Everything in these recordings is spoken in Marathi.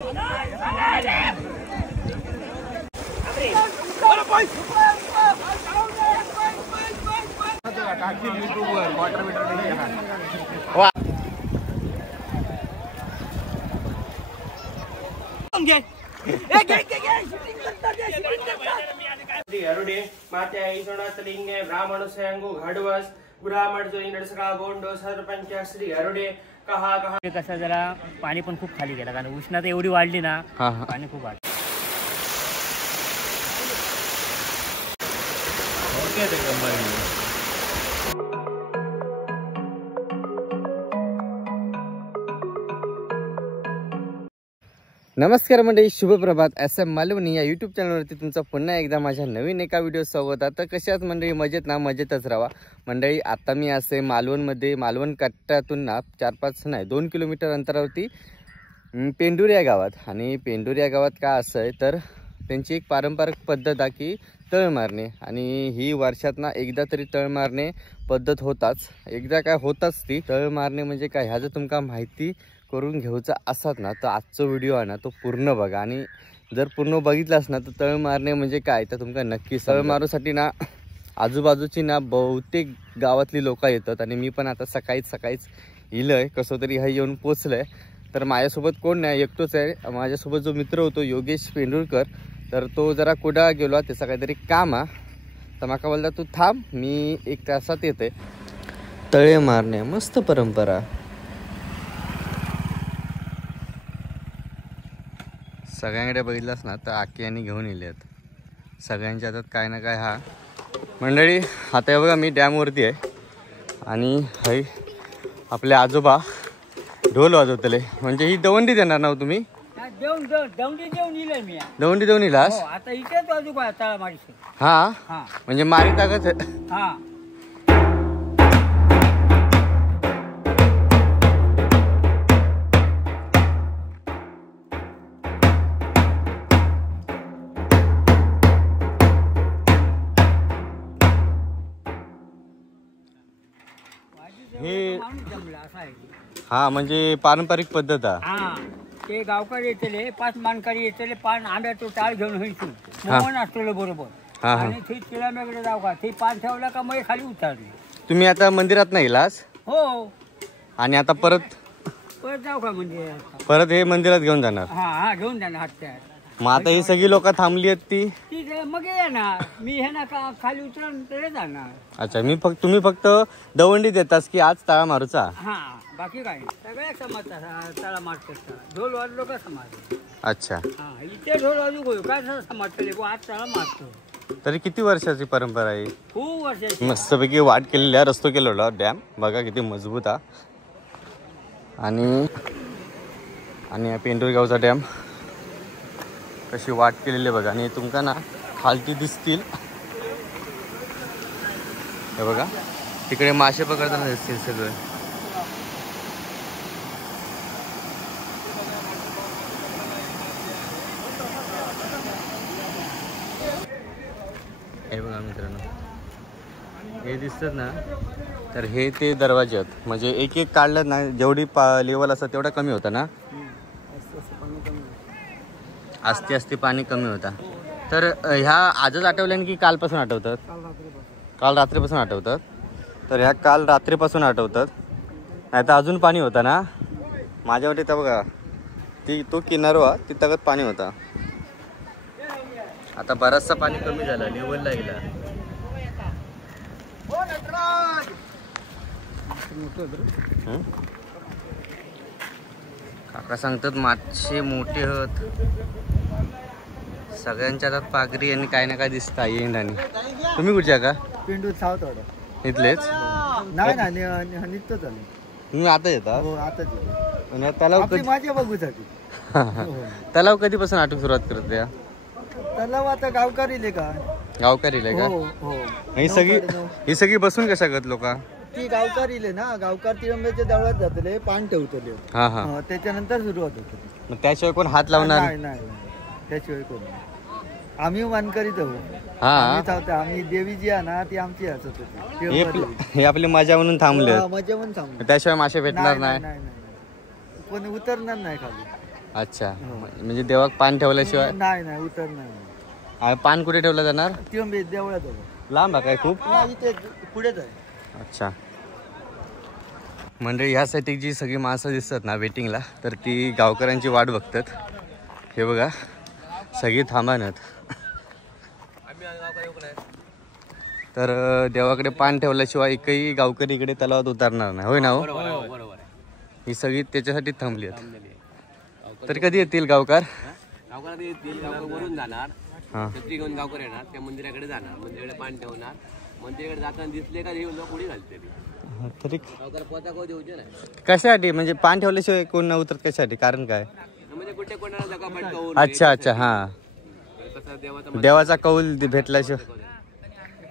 मात्या ईश्वनाथ लिंगे ब्राह्मण स्वयंगो घडवस ब्राह्मण जो नडसका गोंडो सरपंच श्री अरुडे कहा कसं जरा पाणी पण खूप खाली गेला कारण उष्णता एवढी वाढली ना पाणी खूप वाढलं. नमस्कार मंडळी, शुभ प्रभात. SM मालवणी या यूट्यूब चॅनलवरती तुमचं पुन्हा एकदा माझ्या नवीन एका व्हिडिओ स्वागत आहे. तर कशात मंडळी मजेत ना, मजेतच राहा मंडळी. आता मी असे मालवणमध्ये मालवण कट्ट्यातून ना 2 किलोमीटर अंतरावरती पेंडूर या गावात. आणि पेंडूर या गावात काय असं आहे तर त्यांची एक पारंपरिक पद्धत आहे की तळ मारणे. आणि ही वर्षात ना एकदा तरी तळ मारणे पद्धत होताच. एकदा काय होताच ती तळ मारणे म्हणजे काय ह्याचं तुमका माहिती करून घ्यायचं असतात ना तर आजचा व्हिडिओ आहे ना तो पूर्ण बघा. आणि जर पूर्ण बघितलास ना तर तळ मारणे म्हणजे काय तर तुमका नक्की तळ मारूसाठी ना आजूबाजूची ना बहुतेक गावातली लोक येतात. आणि मी पण आता सकाळीच इलंय कसं तरी हा येऊन पोचलंय. तर माझ्यासोबत कोण नाही, एकटोच आहे. माझ्यासोबत जो मित्र होतो योगेश पेंडुरकर, तर तो जरा कुठं गेलो त्याचं काहीतरी काम आहे. तर माका बोलता तू थांब, मी 1 तासात येते. तळे मारणे मस्त परंपरा. सगळ्यांकडे बघितलंस ना तर आकी यांनी घेऊन येलेत. सगळ्यांच्या हातात काय ना काय हा मंडळी. आता हे बघा मी डॅमवरती आहे आणि हई आपले आजोबा ढोल वाजवतले. म्हणजे ही दवंडी देणार ना तुम्ही? दवंडी देऊन इलास हा म्हणजे मारी टाकच. हा म्हणजे पारंपरिक पद्धत आहे. ते गावकरी येतले 5 मानकरी येतले 5 आंब्याचं टाळ घेऊन होईसून मोहन असतो बरोबर. आणि ते तिळामेकडे जाऊ का ते 5 ठेवला का मग खाली उतरली. तुम्ही आता मंदिरात नाही गेलास? हो. आणि आता परत जाऊ का म्हणजे परत हे मंदिरात घेऊन जाणार? हा घेऊन जाणार हात. मग आता ही सगळी लोक थांबली आहेत ती मग येणार मी हे ना खाली उतरून तरी जाणार. अच्छा, तुम्ही फक्त दवंडी देतास की आज तळा मारूचा? हा बाकी काय सगळ्या समाज तळा मारतात. ढोल वाजलो का समाज. अच्छा, हा इथे ढोल वाजू गो काय समाज केले आज तळा मारतो. तरी किती वर्षाची परंपरा आहे? खूप वर्षाची. मस्तपैकी वाट केलेल्या रस्तो केलेला डॅम बघा किती मजबूत आहे. आणि पेंडूर गावचा डॅम कशी वाट केलेली बघा. आणि तुमका ना खालती दिसतील हे बघा तिकडे मासे पकडताना दिसतील सगळं. हे बघा मित्रांनो, हे दिसतात ना तर हे ते दरवाजे आहेत. म्हणजे एक काढलं ना जेवढी लेवल असतं तेवढा कमी होता ना. असते पाणी कमी होता. तर ह्या आजच आठवल्यान की कालपासून आठवतात? काल रात्रीपासून आठवतात. तर ह्या काल रात्रीपासून आठवतात. नाही तर अजून पाणी होता ना माझ्यावरती. तर बघा तो किनारा ती तगत पाणी होता. आता बराचसा पाणी कमी झाला, लेवलला गेला. काका सांगतात मासे मोठे होत. सगळ्यांच्या हातात पागरी आणि काय ना काय दिसत आहे. आणि तुम्ही कुठच्या का? पेंडूर सावत इथलेच? नाही निघतो चालू. तुम्ही आता येता? हो आता तलाव माझ्या बघूसाठी. तलाव कधीपासून आठवून सुरुवात करत या? तलाव आता गावकरीले का? गावकरीले का? हो. ही सगळी बसून कशा करत लोक? ती गावकरीले ना गावकार तिरंब्याच्या देवळात जातले पान ठेवतले. त्याच्यानंतर सुरुवात होते. मग त्याशिवाय कोण हात लावणार नाही? त्याशिवाय कोण. आम्ही मानकरीत आहोत. आम्ही देवी जी आहे ना ती आमची असत होती. हे आपली मजा म्हणून थांबले. मजा म्हणून थांबले. त्याशिवाय मासे भेटणार नाही. कोणी उतरणार नाही खाली. अच्छा, म्हणजे देवाक पान ठेवल्याशिवाय नाही नाही उतरणार नाही. पान कुठे ठेवलं जाणार? ती देवळात आहे. लांब आहे काय खूप? नाही, इथे पुढेच आहे. अच्छा म्हणजे ह्यासाठी जी सगळी माणसं दिसतात ना वेटिंगला, तर ती गावकऱ्यांची वाट बघतात. हे बघा सगळी थांबानात. तर देवाकडे पान ठेवल्याशिवाय एकही गावकरी इकडे तलावात उतरणार नाही, होय ना हो? बरोबर आहे. ही सगळी त्याच्यासाठी थांबली आहेत. तर कधी येतील गावकार? गावकऱ्यात येतील, गावकर वरून जाणार, हां छत्री घेऊन गावकर येणार, त्या मंदिराकडे जाणार, मंदिराकडे पान ठेवणार, मंदिराकडे जाताना दिसले का येऊन पुढे घालते. तरी गावकर पोचा कोण देऊचे नाही. कशासाठी म्हणजे पान ठेवल्याशिवाय कोण न उतरत, कशासाठी, कारण काय? म्हणजे कुठे कोणाला जगा पटकवून अच्छा अच्छा, हां कसं देवाचा देवाचा कौल भेटल्याशिवाय.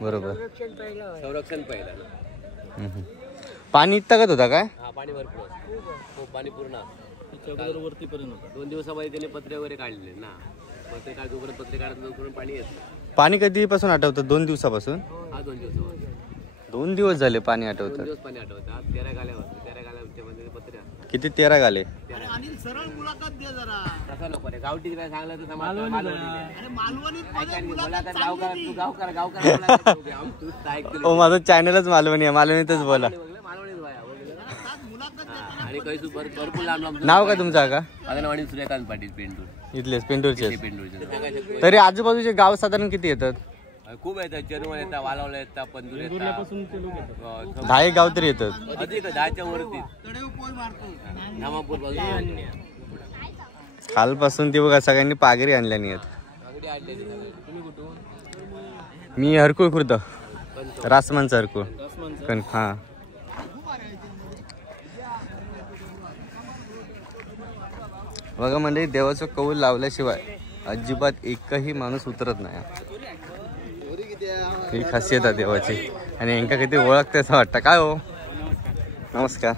बरोबर, संरक्षण पहिलं ना. हम्म. पाणी इतकत होता काय? हा, पाणी भरपूर, खूप पाणी पूर्ण वरतीपर्यंत. 2 दिवसामध्ये त्याने पत्रे वगैरे काढले ना, पत्रे काढून पत्रे काढून पाणी येतं. पाणी कधीपासून आठवतं? 2 दिवसापासून? हा, 2 दिवसामध्ये 2 दिवस झाले पाणी 2 आठवतं. दिवस पाणी आठवतात. 13 गाल्यामध्ये पत्रे असतात. किती? 13 गाले. सरळ मुलाखत दे जरा. तसं नको रे, गावठी काय सांगलं तर समाज मुलाखत गावकर ओ माझं चॅनलच मालवणी आहे, मालवणीतच बोला. आणि काही भरपूर लांब लांब. नाव काय तुमचं का? माझं नाव अनिल सूर्यकांत पाटील, पेंडूर. इथलेच पेंडूरचे. पेंडूरचे तरी आजूबाजूचे गाव साधारण किती येतात? खूप येतात. चेरुमल येतात, वालावला येतात, पंदूर येतात. 10 गाव तरी येतात. अधिक 10च्या वरती. धामापूर बाजू कालपासून ती बघा सगळ्यांनी पागरी आणल्या नाहीत. मी हरकुळ खुर्द, रासमानचा हरकुळ. हा, बघा म्हणजे देवाचं कौल लावल्याशिवाय अजिबात एकही माणूस उतरत नाही. ही खासियत आहे देवाची. आणि यांका किती ओळखते असं वाटतं. काय हो, नमस्कार.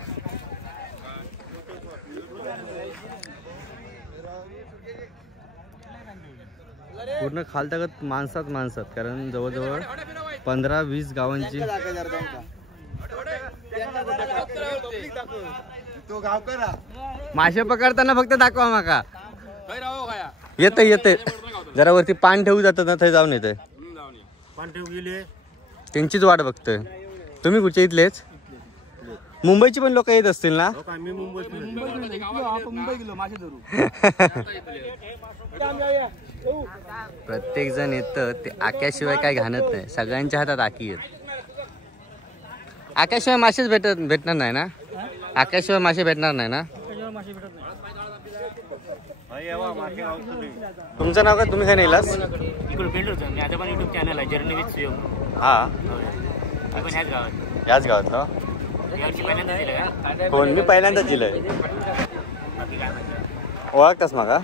पूर्ण खालतागत माणसात, कारण जवळजवळ 15-20 गावांची. मासे पकडताना फक्त दाखवा माका. येते जरा वरती पान ठेवू जातात ना, ते जाऊन येते. पान ठेवू गेले, त्यांचीच वाट बघतोय. तुम्ही कुठचे? इथलेच? मुंबईची पण लोक येत असतील ना? प्रत्येक जण येतं. ते आक्याशिवाय काय घाणत नाही, सगळ्यांच्या हातात आकी आहेत. आक्याशिवाय मासेच भेटणार नाही ना? आक्याशिवाय मासे भेटणार नाही ना? तुमचं नाव काय? तुम्ही काय नेलास? माझं पण युट्यूब चॅनल आहे, जर्नी विथ सुयोग. हा, पण ह्याच गावात. याच गावात ना? कोण? मी पहिल्यांदाच दिलंय. ओळखतास मागा?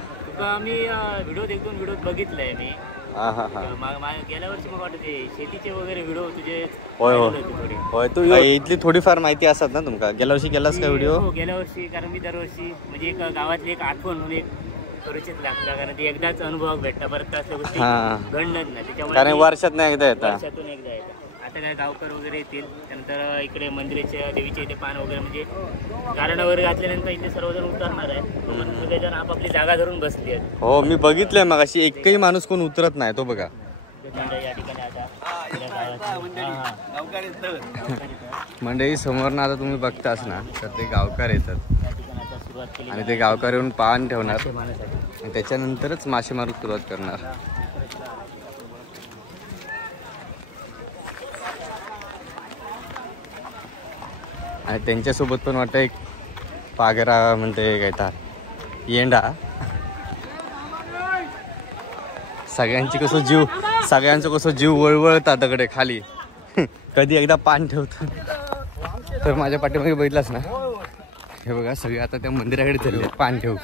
मी व्हिडिओ देखून बघितलंय मी. हा हा हा, गेल्या वर्षी मला वाटतं ते शेतीचे वगैरे व्हिडिओ तुझे. होय होय. तू इथली थोडीफार माहिती असतात ना तुमका? गेल्या वर्षी केलास का व्हिडिओ? हो, गेल्या वर्षी. कारण मी दरवर्षी म्हणजे एक गावातली एक आठवण म्हणून एक करूचीच लागतं, कारण ते एकदाच अनुभव भेटता, परत असल्या गोष्टी घडणार नाही. त्याच्यामुळे कारण वर्षातून एकदा येतात. वर्षातून एकदा येतात. आता काय गावकर वगैरे येतील, त्यानंतर इकडे मंदिराच्या देवीचे इथे पान वगैरे म्हणजे गारण वगैरे घातल्यानंतर इथे सर्वजण उतरणार आहे. सगळेजण आपापली जागा धरून बसली आहेत. हो, मी बघितलंय मग अशी एकही माणूस कोण उतरत नाही. तो बघा या ठिकाणी आता मंडळी समोर ना, आता तुम्ही बघतास ना, तर ते गावकार येतात आणि ते गावकार येऊन पान ठेवणार आणि त्याच्यानंतरच मासेमारी सुरुवात करणार. आणि त्यांच्यासोबत पण वाटतं एक पागरा म्हणते काय ता येंडा. सगळ्यांचं कसं जीव वळवळतात दगडे खाली. कधी एकदा पान ठेवतात. तर माझ्या पाठीमागे बघितलास ना, हे बघा सगळे आता त्या मंदिराकडे चालले पान ठेवू.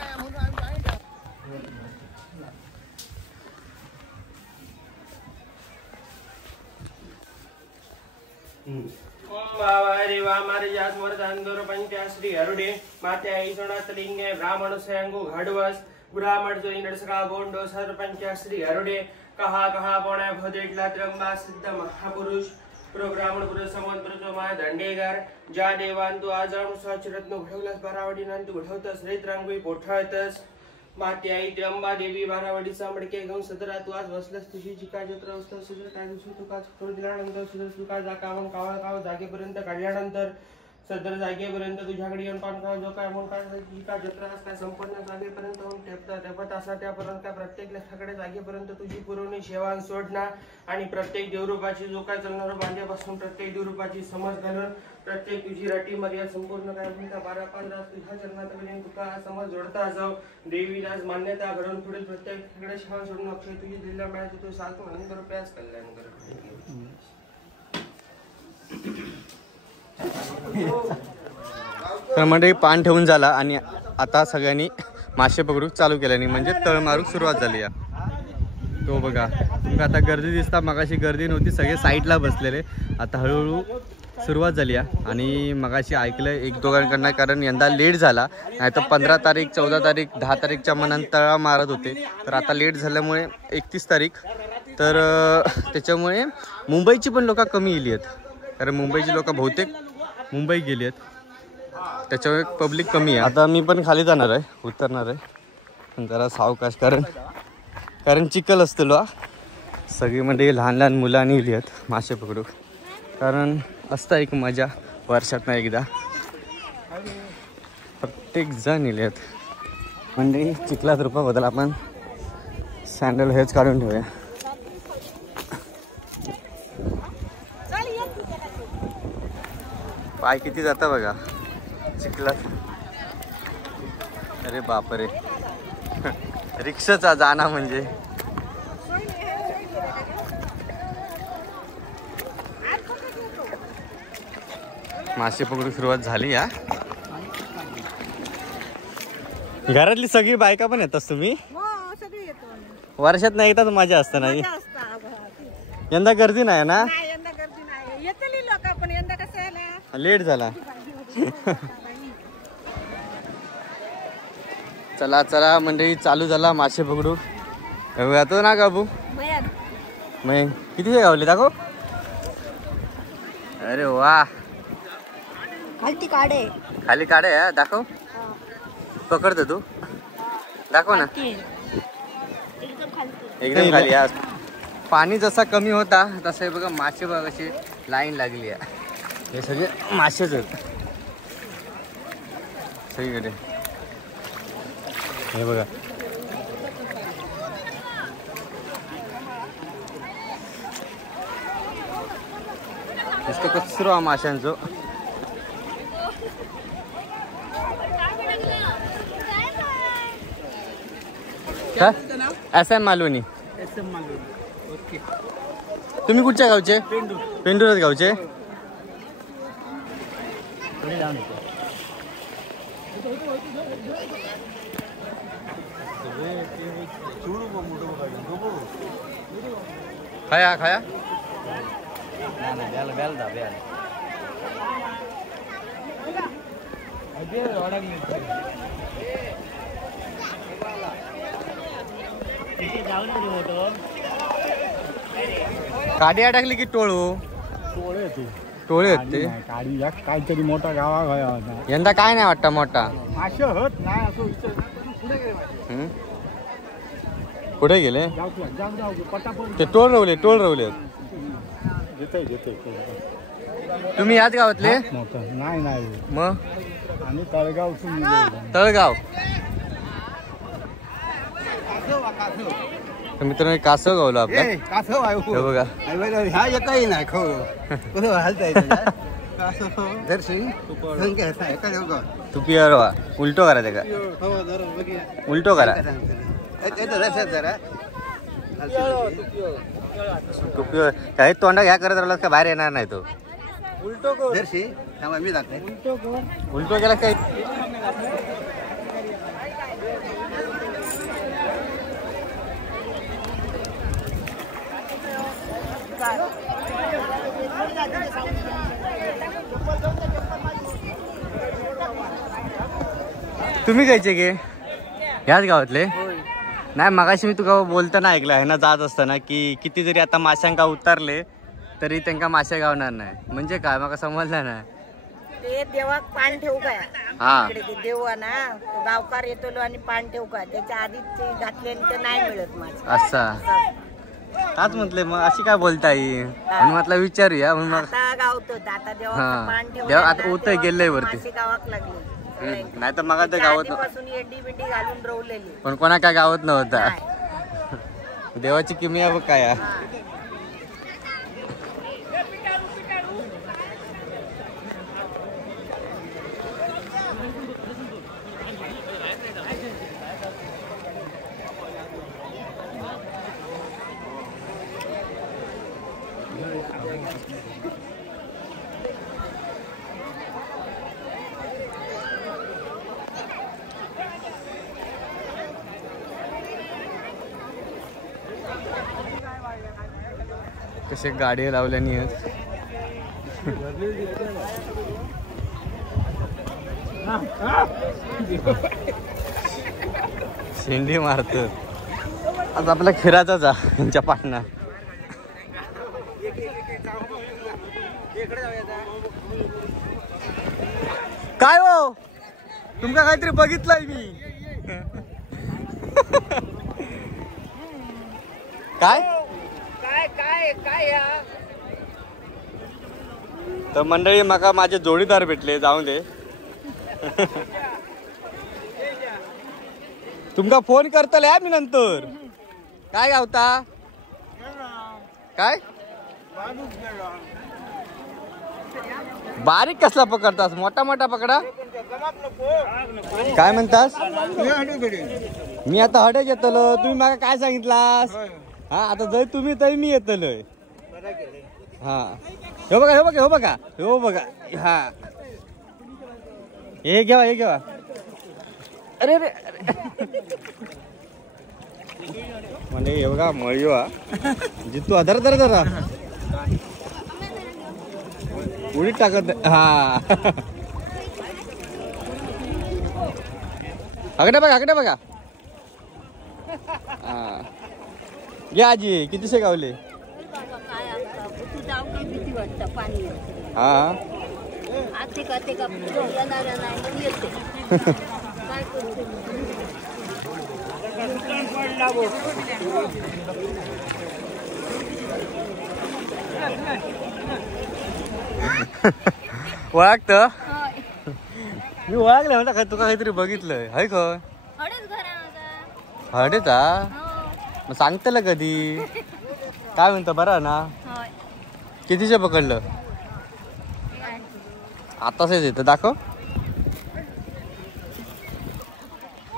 श्री अरुडे मात्या ईश्वनाथलिंगे ब्राह्मण स्वयंगु घाडवस ब्राह्मण जो नडसका गोंडो सरपंच श्री अरुडे कहा पोण्या भोदेटला त्र्यंबा सिद्ध महापुरुष ब्राह्मण पुरुष समुद्र माय दंडेगार ज्या देवांतू आजाम स्वचरत्न घडवलास बारावडी नांतू घडवतस रेत रांगवी पोठाळतस माते आई त्र्यंबा देवी बारावडीचा मडके घेऊन सदरा तू आज बसल्यास तुझी जिका जत्र असतं सुजर काय दिवशी तुका थोड दिल्यानंतर सुजर तुका जाकावून कावळ जागेपर्यंत काढल्यानंतर सदर जागेपर्यंत तुझ्याकडे येऊन पान जो काय म्हणून काय जिका जत्रा काय संपन्न जागेपर्यंत तेपत असा त्यापर्यंत काय प्रत्येक लेखाकडे जागेपर्यंत तुझी पुरवणी सेवा सोडणार आणि प्रत्येक देवरूपाची जो काय चालणार बांध्यापासून प्रत्येक देवरूपाची समज घालून प्रत्येक तुझी राठी मर्यादा संपूर्ण काय म्हणता 12-15 तुझ्या चरणात तुका समज जोडता जाऊ देवीलाच मान्यता घडून पुढील प्रत्येक सेवा सोडून अक्षय तुझी दिल्या मिळायची तू साथ म्हणून कर प्यास कल्याण कर. तर मंडळी पान ठेवून झाला आणि आता सगळ्यांनी मासे पकडूक चालू केल्याने म्हणजे तळ मारूक सुरुवात झाली आहे. तो बघा तुमका आता गर्दी दिसता, मगाशी गर्दी नव्हती, सगळे साईडला बसलेले. आता हळूहळू सुरुवात झाली आहे आणि मगाशी ऐकलं एक दोघांकडनं, कारण यंदा लेट झाला, नाही तर 15 तारीख 14 तारीख 10 तारीखच्या मनात तळा मारत होते. तर आता लेट झाल्यामुळे 31 तारीख, तर त्याच्यामुळे मुंबईची पण लोक कमी गेली आहेत, कारण मुंबईची लोक बहुतेक मुंबई गेली आहेत, त्याच्यामुळे पब्लिक कमी आहे. आता मी पण खाली जाणार आहे, उतरणार आहे, पण जरा सावकाश, कारण चिखल असतो लो. सगळी म्हणजे लहान लहान मुलांनी गेली आहेत मासे पकडू, कारण असता एक मजा वर्षातनं एकदा, प्रत्येक जण गेले आहेत. म्हणजे चिखलात रूपाबद्दल आपण सँडल हेच काढून ठेवूया. पाय किती जाता बघा चिखलात. अरे बापरे, रिक्षाचा जाणं म्हणजे. मासे पकडू सुरुवात झाली या. घरातली सगळी बायका पण येतात तुम्ही? वर्षात नाही येतात, मजा असतं नाही. यंदा गर्दी नाही ना, लेट झाला. चला चला मंडळी, चालू झाला मासे पकडू. जातो ना काबू मग किती गावले दाखव. अरे वा, खाली काढे दाखव. पकडतो तू, दाखव ना. एकदम खाली. पाणी जसा कमी होता तसं बघा मासे बघा कशी लाईन लागली आहे. हे सगळे मासेच आहेत सगळीकडे. हे बघा नुसतं कचरो माशांचं. SM मालवणी. तुम्ही कुठच्या गावचे? पेंडूरच गावचे. खाया खाया काडी अडकली की टोळू टोळे होते. काहीतरी मोठा गावा यंदा काय नाही वाटतं मोठा. मासे होत नाही असं पुढे गेले ते टोळ रवले. तुम्ही याच गावातले? नाही मग आणि तळगाव. तळगाव. मित्रांनो कासव गावलो आपला. हे बघा ह्या एकही नाही खरं हालताय. तू पिअर वा उलटो करा ते का उलटो करा. टोपी काही तोंडा घ्या करत राहिला का बाहेर येणार नाही तो. उलटो केला काही. तुम्ही कायचे गे ह्याच गावातले? नाही मगाशी मी तुका बोलताना ऐकलं आहे ना जात असताना की किती जरी आता माशांका उतरले तरी त्यांना मासे गावणार नाही. म्हणजे काय मला समजलं नाही. ते देवाक पान ठेवू काय हा इकडे ते देव आहे ना तो गावकार येतो आणि पान ठेवू काय त्याच्या आधीच ते घातले ते नाही मिळत माझं असा ताच म्हटले मग अशी काय बोलताय म्हणून म्हटलं विचारूया म्हणून मग आता गावतो आता देवाक हा. पान ठेवू देव आता उतय गेलंय वरती. गावाक लागले नाही तर मग त्या गावात पासून एडी बिडी घालून रवलेली पण कोणा काय गावात नव्हता नाही. देवाची किमया बघ काय आहे. कसे गाडी लावल्यानी आहेत. शेंडी मारत आज आपला खिराचा जा यांच्या पाटणा काय हो तुमका काहीतरी बघितलंय मी काय तर मंडळी माका माझे जोडीदार भेटले जाऊन दे तुमका फोन करतले मी नंतर काय गावता काय बारीक कसला पकडतास मोठा मोठा पकडा काय म्हणतास मी आता हडे येतलो तुम्ही माका काय सांगितलास हा आता जर तुम्ही तरी मी येतलोय हा हे बघा हे बघा हे बघा हे बघा हा हे घ्या हे घ्या अरे अरे म्हणजे हे बघा मळयो हा जितू धरा धरा धरा उडीत टाकत हा आकडे बघा हा घ्या आजी कितीशे गावले हा ओळखत मी ओळखलं म्हणता काय तुका काहीतरी बघितलंय हाय खय हडेचा मग सांगतलं कधी काय म्हणतं बरं ना कितीचे पकडलं आताच येतं दाखव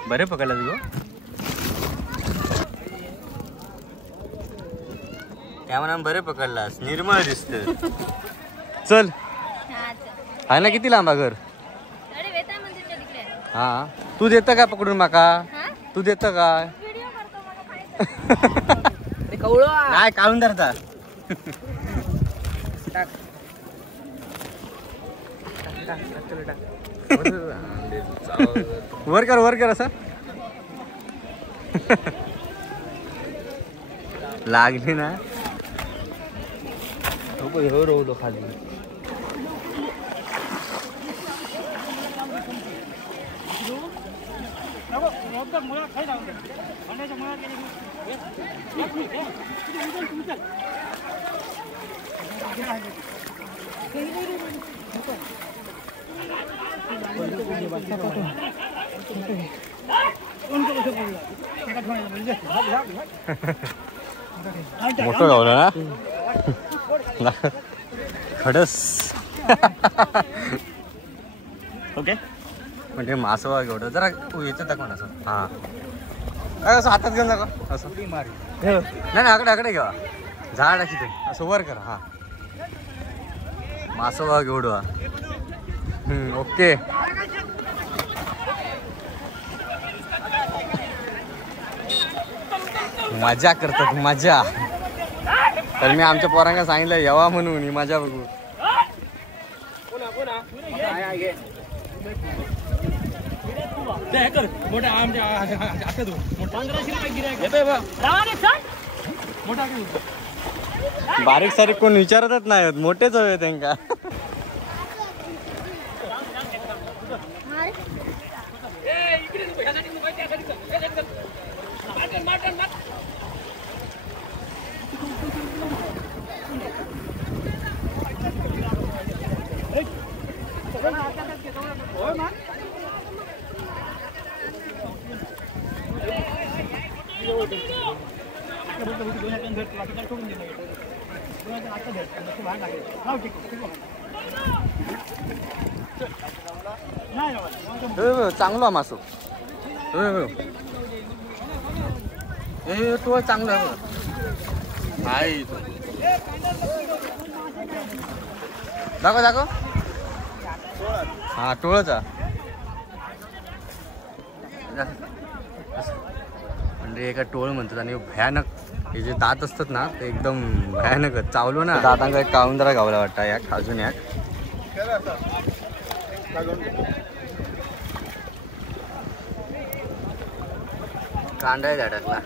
बरे पकडलं तुझं त्या म्हणा बरे पकडलास निर्मळ दिसत चल आहे ना किती लांबा घर हा तू देत का पकडून माका तू देत काय काय काढून धरता वर कर असं लागली ना रोवलो खाली मोठं गावलं ना खडस ओके म्हणजे मासवा घेवढं जरा येतं दाखव ना असं हा असं हातात घेऊन दाखव असं नाही आकडे घ्या झाड आहे तिथे असं वर करा हा मासवा घेवडा ओके मजा करतात मजा तर मी आमच्या पोरांना सांगितलं यावा म्हणून ही मजा बघू बारीक सारीक कोण विचारतच नाही मोठेच हवे त्यांना चांगला मासो तो चांगला आहे दाखव दाखव हा टोळचा म्हणजे एका टोळ म्हणतात आणि भयानक हे जे दात असतात ना ते एकदम भयानक चावलो ना दातांका एक काउंदरा गावला वाटतं या अजून या कांदा आहे झाडातला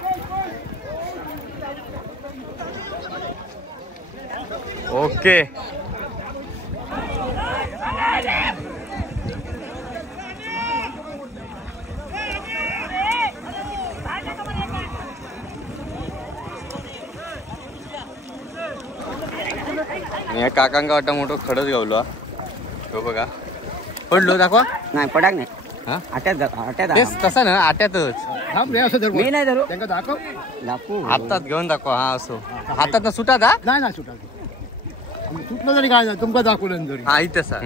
ओके या काकांका वाटा मोठं खडच गावलो हो बघा पडलो दाखवा नाही पडाक नाही हा आट्यात तेच तसं ना आट्यातच मी नाही धरू दाखव हातात घेऊन दाखवा हा असो हातात ना सुटा दा नाही ना सुटा सुटलं तरी काय नाही तुमका दाखवलं जरी हा इथे तसा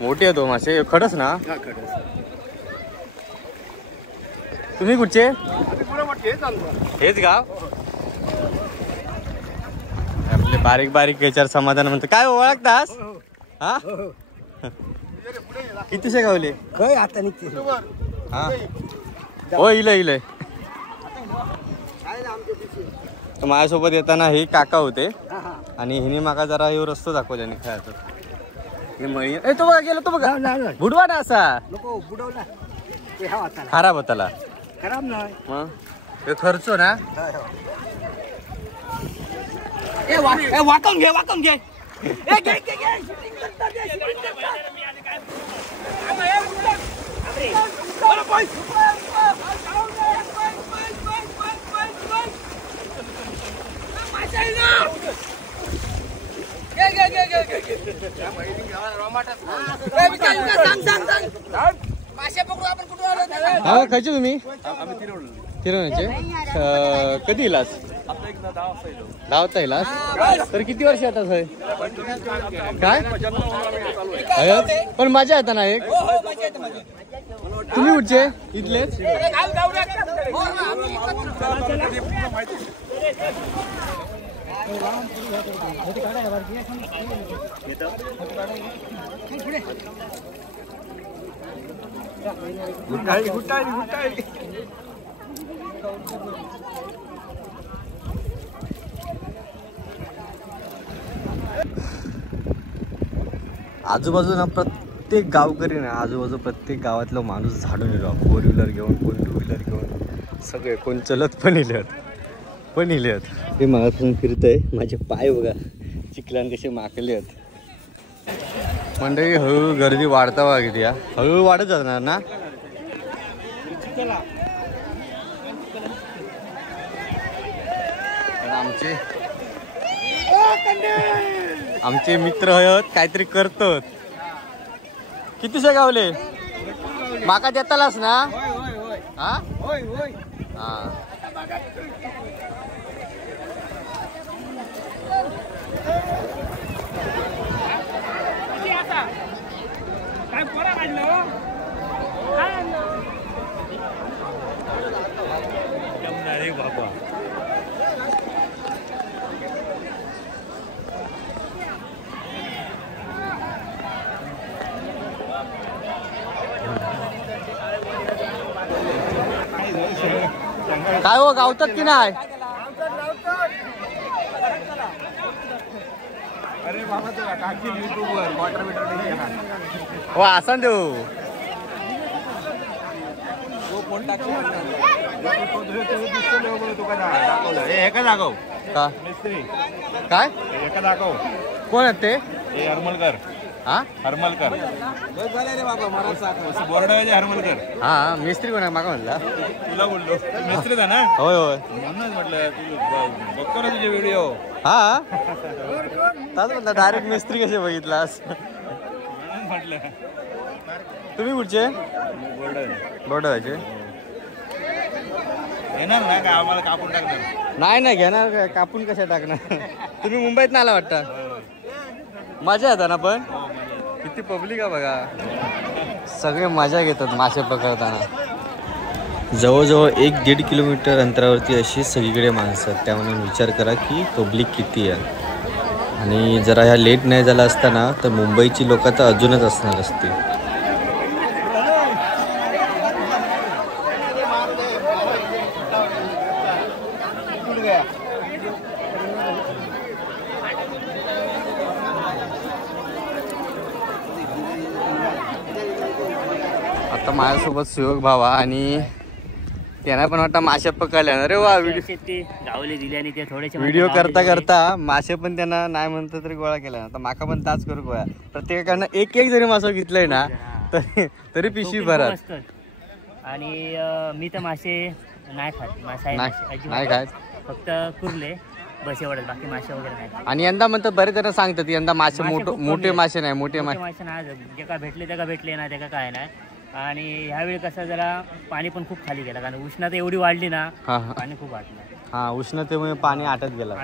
मोठे आहे तो मासे खडच ना तुम्ही कुठचे हेच गाव आपले बारीक बारीक याच्यावर समाधान म्हणतो काय ओळखतास हा कितीशे गावले काय आता निघते हा हो इलय इलय माझ्यासोबत येताना हे काका होते आणि हिने माका जरा हे रस्तो दाखवल्याने खेळायचं हे मळी ए तो बघा गेलो तो बघा बुडवा ना असा नको बुडवला खराब होताला खराब नाही मग हे खर्च ना वाकून घे हा खायचे तुम्ही तिरवण्याचे कधी इलास 10 वाजता इलास तर किती वर्ष येतात सर काय पण मजा येतात ना एक तुम्ही कुठचे इथलेच आजूबाजूला प्रत्येक गावकरी ना आजूबाजू प्रत्येक गावातला माणूस झाडून येतो 4 व्हीलर घेऊन कोण 2 व्हीलर घेऊन सगळे कोण चलत पण इलेत हे मागापासून फिरतंय माझे पाय बघा चिखलान कसे माकले आहेत मंडळी हळूहळू गर्दी वाढता बघा किती हळूहळू वाढत जाणार ना आमचे मित्र आहेत काहीतरी करतात कितीशे गावले माका देतालास ना हा हा काय हो गावतात की नाही हो असं देऊ दाखव काय कोण आहेत ते हरमलकर हा हरमलकर बोर्डाचे हरमलकर. हा मिस्त्री कोणा मागा म्हणला तुला बोललो मिस्त्री ना. होय होय म्हणूनच म्हटलं तू बघतो ना तुझे व्हिडिओ. हा ताच म्हणला डायरेक्ट मिस्त्री कसे बघितलास म्हणून म्हटलं. तुम्ही कुठचे बोर्ड बोर्डाचे येणार ना का आम्हाला कापून टाकणार. नाही नाही घेणार काय, कापून कशा टाकणार. तुम्ही मुंबईत ना आला वाटतं. मजा येतात ना पण किती पब्लिक आहे बघा. सगळे मजा घेतात मासे पकडताना. जवळजवळ 1-1.5 किलोमीटर अंतरावरती अशी सगळीकडे माणसं आहेत. त्यामुळे विचार करा की पब्लिक किती आहे. आणि जरा ह्या लेट नाही झाला असताना तर मुंबईची लोक तर अजूनच असणार असतील. आता माझ्यासोबत सुयोग भावा आणि त्यांना पण वाटतं मासे पकडल्या. अरे वा गावले दिले आणि ते थोडेसे व्हिडिओ करता करता मासे पण त्यांना नाही म्हणतं तरी गोळा केला. आता माका पण ताच करू गोळा. प्रत्येकाकडनं एक जरी मासा घेतलंय ना तरी पिशवी भरत. आणि मी तर मासे नाही खात. नाही खात फक्त कुर्ले बस एवढंच, बाकी मासे वगैरे नाही. आणि यंदा म्हणतात बरेच जण सांगतात यंदा मासे मोठे मासे नाही. मोठे मासे नाही जे का भेटले ते का भेटले ना ते का काय नाही. आणि ह्यावेळी कसं जरा पाणी पण खूप खाली गेला कारण उष्णता एवढी वाढली ना पाणी खूप वाटलं. हा उष्णतेमुळे पाणी आटत गेला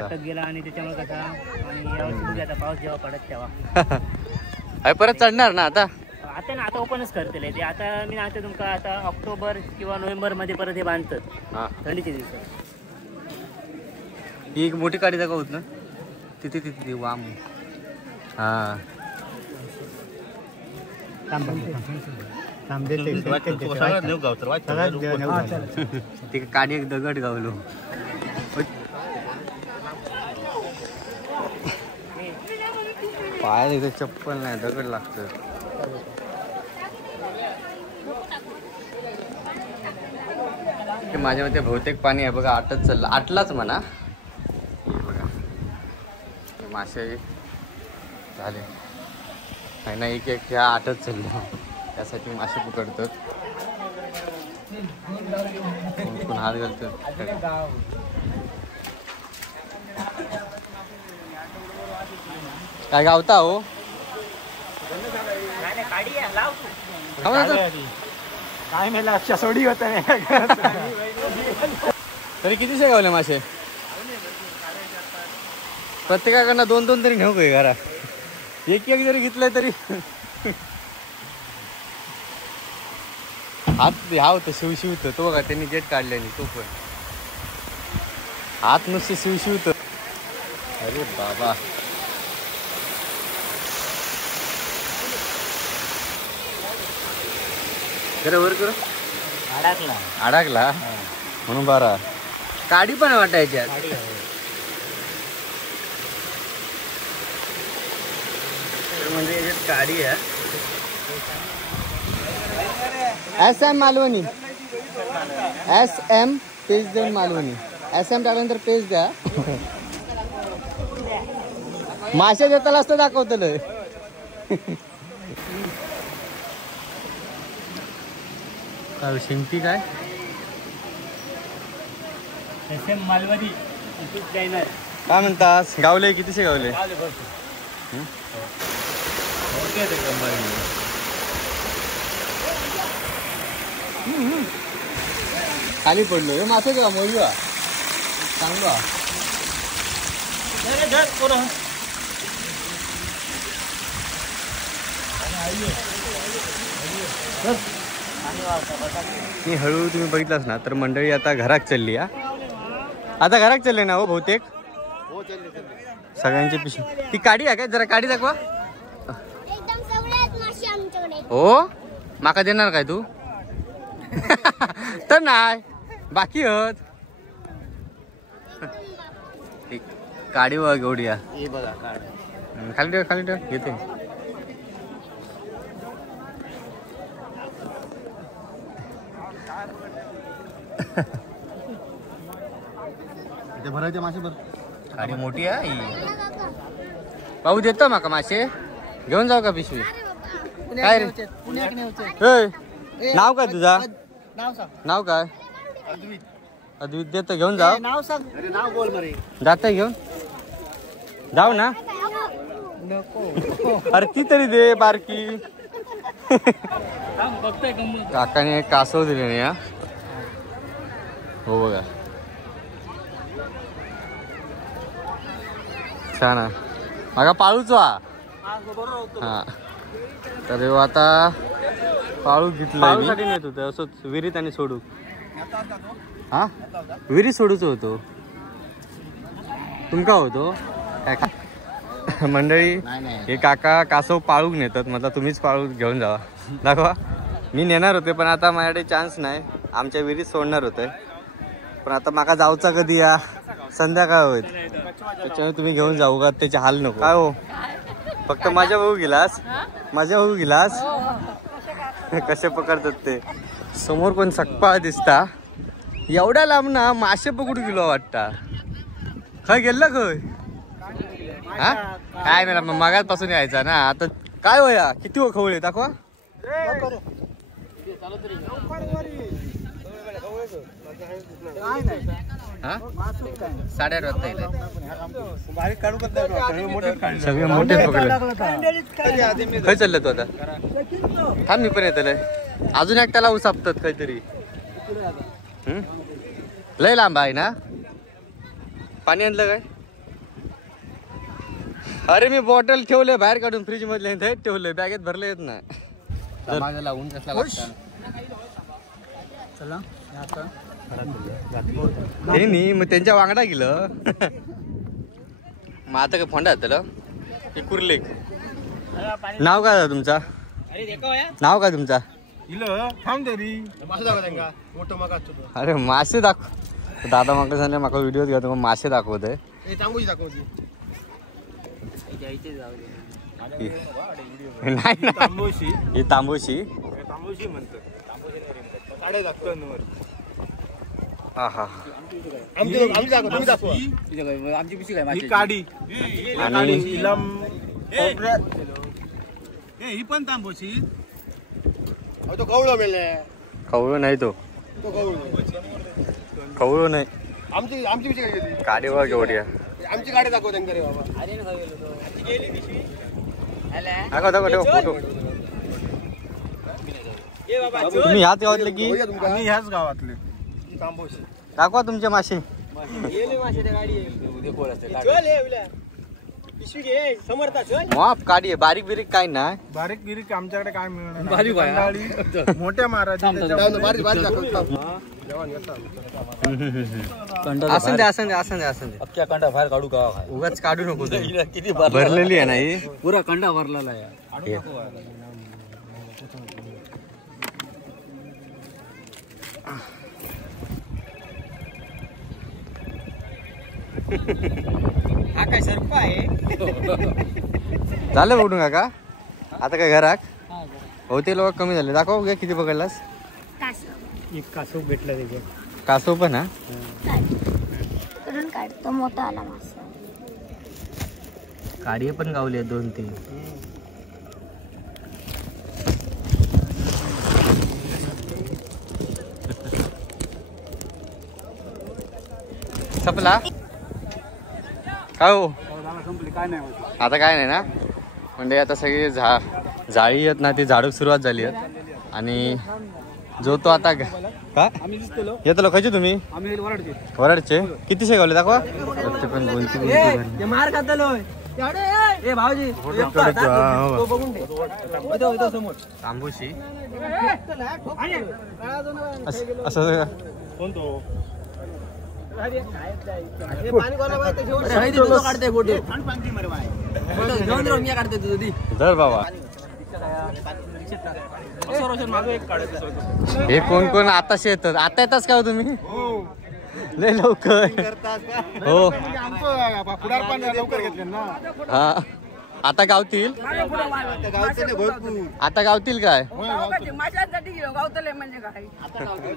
आणि त्याच्यामुळे कसं आणि यावर्षी आता पाऊस जेव्हा पडत तेव्हा परत चढणार ना आता आता ओपनच करतील ते. आता मी आता तुमका आता ऑक्टोबर किंवा नोव्हेंबर मध्ये परत हे बांधतात थंडीचे दिवस. ही एक मोठी काडी जागा होत ना तिथे तिथे वाम. हा ते काडी एक दगड गावलो. पाय इथे चप्पल नाही दगड लागतं. माझ्या मते बहुतेक पाणी आहे बघा आटत चाललं. आटलाच म्हणा. बघा मासे झाले नाही ना एक ह्या आटत चाललं. त्यासाठी मासे पकडतात. कोण हात घालतात काय गावता हो काय मेला सोडी होत तरी कितीशे गावले मासे. प्रत्येकाकडनं 2-2 तरी नेऊ काय घरा. एक जरी घेतलंय तरी हात हा होतं शिवशिवतं तो बघा त्यांनी जेट काढल्याने तो पण हात नुसते शिवशिवतं. अरे बाबा वर करू अडकला म्हणून बारा काडी पण वाटायच्या. म्हणजे काडी आहे SM मालवणी SM पेज देऊन मालवणी SM टाकल्यानंतर पेज द्या. मासे देताला असतं दाखवतलं. काय शिंपी काय SM मालवणी काय म्हणतास. गावले कितीशे गावले. खाली पडलो हे मासे का मोजूया चांगला. मी हळू तुम्ही बघितलास ना तर मंडळी आता घरात चालली. आता घरात चालले ना हो बहुतेक सगळ्यांची पिशवी. ती काडी आहे काय जरा काडी दाखवा. हो माका देणार काय तू तर नाही बाकी होत काडी बघ एवढी खाली ठेव खाली ठेव घेते. भरायचे मासे भर काडी मोठी आहे. पाहू देतो माका मासे घेऊन जाऊ का पिशवी? काय रे नाव काय तुझा? नाव काय? अद्वित देतो घेऊन जाऊ. नाव सांग. नाव बोल मरे. जाता घेऊन जाऊ ना. अरे ती तरी दे बारकी. काकाने कासव दिले नाही हा. हो बघा छान आहे. मागा पाळूच हा. तर आता पाळू घेतलं नेत होत असंच विहिरीत आणि सोडू. हा विहिरीत सोडूच होतो तुमका होतो मंडळी. हे काका कासव पाळूक नेतात म्हटलं तुम्हीच पाळू घेऊन जावा. दाखवा मी नेणार होते पण आता माझ्याकडे चान्स नाही. आमच्या विहिरीत सोडणार होते पण आता माका जाऊचा कधी या संध्याकाळ होईल त्याच्यामुळे तुम्ही घेऊन जाऊ का त्याचे हाल नको काय हो. फक्त माझ्या भाऊ गेलास कसे पकडतात ते. समोर कोण सकपाळ दिसता एवढ्या लांब ना मासे पकडू गेलो वाटता. खय गेलं खय हा काय मला मागापासून यायचा ना. आता काय होया किती हो खवळे दाखवा. साडे 8 सगळे मोठे पकडले. खय चाललं तू आता? थांब मी पण येतलंय. अजून एकट्याला उसापतात काहीतरी. लय लांब आहे ना. पाणी आणलं काय? अरे मी बॉटल ठेवले बाहेर काढून फ्रीज मधले ठेवले बॅगेत भरले येत नाही. ऊन कसला हे नाही मग त्यांच्या वांगडा गेलं. मग आता काय फोंडा त्याला कुर्लेक. नाव काय तुमचा? नाव काय तुमचा? अरे मासे दाखव दादा माका सांगले माका व्हिडिओ घेतो मासे दाखवतोय. नाही ही तांबोशी हा हा ही पण तांबोशी कवळू नाही तो कवळू नाही. आमची काडी बघ एवढी आमची गाडी दाखव त्यांकडे बाबा. फोटो तुम्ही ह्याच गावातले की ह्याच गावातले दाखवा तुमचे मासे. माप काढी बारीक बिरीक काय नाही. बारीक बिरीक आमच्याकडे काय मिळणार. मोठ्या महाराज अख्ख्या कंडा बाहेर काढू का? उगाच काढू नको. किती भरलेली आहे ना ही पुरा कंडा भरलेला आहे. हा काय सर्प आहे. झालं बघून काका आता काय घरात होते लोक कमी झाले. दाखव घ्या किती पकडलास. एक कासव भेटला त्याच्यात. कासव पण हा काढतो मोठा आला मासा. काडी पण गावली 2-3. संपला काय हो. आता काय नाही ना म्हणजे आता सगळी जाळी आहेत ना ती झाडूक सुरुवात झाली आहेत. आणि जो तो आता का येतो खायचे तुम्ही वराडचे किती शेगावले दाखवा. पण गोंती मार खातलो भाऊजी तांबूशी असं धर बाबा. हे कोण कोण आताशी येतात. आता येताच का तुम्ही लय लवकर. हो हा आता गावतील. आता गावतील काय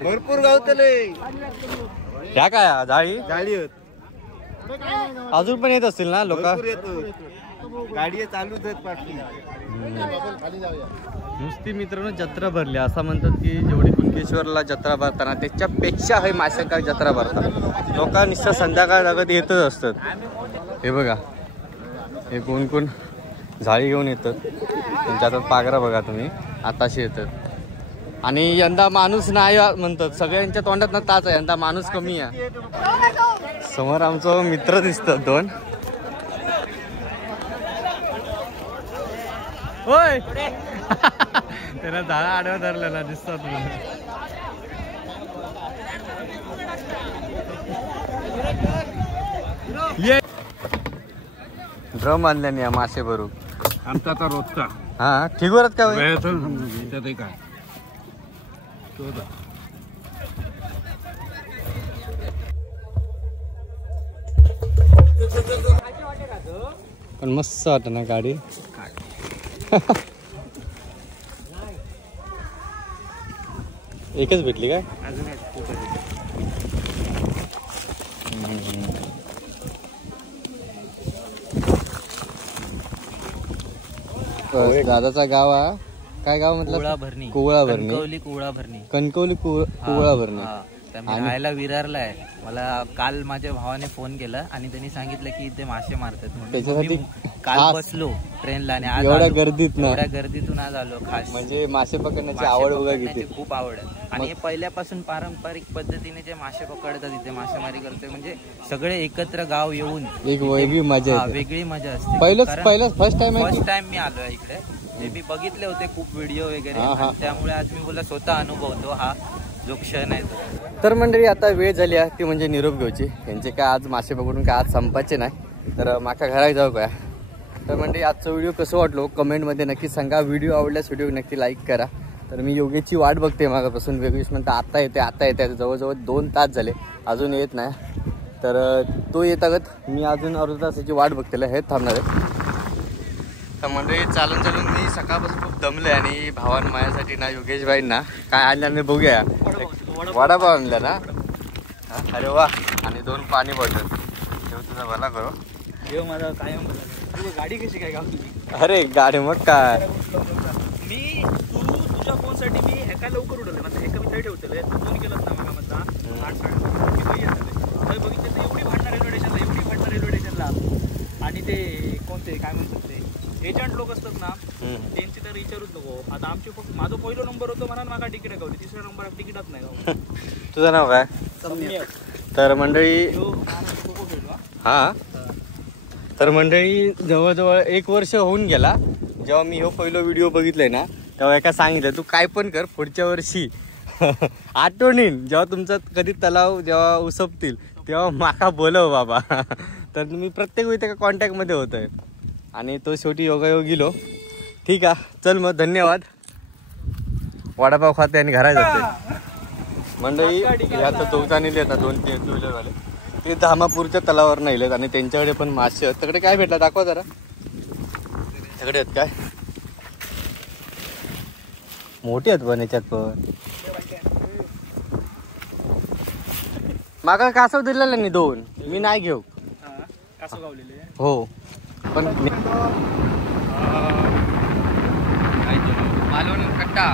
भरपूर गावतले. ह्या काय जाळी अजून पण येत असतील ना लोक. गाडी चालू जात पाठी. नुसती मित्रांनो जत्रा भरली असं म्हणतात की जेवढी कुणकेश्वरला जत्रा भरताना त्याच्यापेक्षा हे माशांका जत्रा भरतात. लोक नुसतं संध्याकाळ लागत येतच असतात. हे बघा हे कोण कोण झाडी घेऊन येतात, त्यांच्या हातात पागरा बघा तुम्ही आताशी येतात. आणि यंदा माणूस नाही म्हणतात, सगळ्यांच्या तोंडात ना ताच आहे, यंदा माणूस कमी आहे. समोर आमचं मित्र दिसतात दोन. होय त्याला झाडा आडवा धरलेला दिसतात. ये ड्रम आणल्याने मासे भरू आमचा आता रोजचा हा ठीक वरच काय त्यात काय पण मस्त वाटत ना गाडी. एकच भेटली काय? दादाचा गाव हा काय गाव म्हटलं? कोवळा भरणी. कणकवली कोवळा भरणी. राहायला विरारला आहे. मला काल माझ्या भावाने फोन केला आणि त्यांनी सांगितलं की इथे मासे मारतात. त्याच्यासाठी काल बसलो ट्रेनला आणि आज एवढ्या गर्दीतून आज आलो. खास म्हणजे मासे पकडण्याची आवड बघा किती. खूप आवड आहे. आणि हे पहिल्यापासून पारंपरिक पद्धतीने जे मासे पकडतात इथे मासेमारी करतोय, म्हणजे सगळे एकत्र गाव येऊन एक वेगळी मजा वेगळी मजा असते. फर्स्ट टाइम मी आलोय इकडे. मी बघितले होते खूप व्हिडिओ वगैरे, त्यामुळे आज मी बोला स्वतः अनुभवतो हा जो क्षण आहे तो. तर मंडळी आता वेळ झाली आहे ती म्हणजे निरोप घ्यायची. यांचे काय आज मासे पकडून काय आज संपायचे नाही, तर माका घरात जाऊ काय. तर मंडळी आजचा व्हिडिओ कसं वाटलो कमेंटमध्ये नक्की सांगा. व्हिडिओ आवडल्यास व्हिडिओ नक्की लाईक करा. तर मी योगेशची वाट बघते मागापासून. योगेश म्हणता आता येते जवळजवळ 2 तास झाले अजून येत नाही. तर तो येतागत मी अजून अर्धा तासाची वाट बघतेला हे थांबणार आहे. तर मंडळी चालून मी सकाळपासून खूप दमले आणि भावान माझ्यासाठी ना योगेश भाईंना काय आणल्याने बघूया. वडापाव आणला ना. अरे वा. आणि 2 पाणी बॉटल. तुझा भला करो. माझा कायम गाडी कशी काय गाव तुम्ही? अरे गाडी मग काय मी तुझ्या फोनसाठी मी एका लवकर उडवलं. माझं एका मी ठेवतले फोन केलास ना मला माझा 8:30 बघितलं तर एवढी भांडणार रेल्वे स्टेशनला. आणि ते कोणते काय म्हणतात ते एजंट लोक असतात ना, त्यांची तर विचारूच नको. आता आमची फक्त माझा पहिला नंबर होतो म्हणून मला तिकीट गावली, 3रा नंबर तिकीटच नाही गाव. तुझं नाव काय? तर मंडळी हा तर मंडळी जवळजवळ 1 वर्ष होऊन गेला जेव्हा मी पहिला व्हिडिओ बघितलाय ना, तेव्हा एका सांगितलं तू काय पण कर पुढच्या वर्षी आठवणीन जेव्हा तुमचा कधी तलाव जेव्हा उसपतील तेव्हा माका बोलव बाबा. तर मी प्रत्येक वेळी त्याच्या कॉन्टॅक्टमध्ये होतोय आणि तो शेवटी योगायोग गेलो. ठीक आहे चल मग धन्यवाद. वडापाव खाते आणि घरात जाते. मंडळी आता दोघा नेले आता 2-3 टू व्हीलरवाले ते धामापूरच्या तलावावर नेलेत आणि त्यांच्याकडे पण मासे आहेत. तिकडे काय भेटला दाखवा जरा. तिकडे आहेत काय मोठे आहेत पण याच्यात पण. मागा कासव दिलेला नाही 2 मी नाही घेऊ. हो पण मालवण कट्टा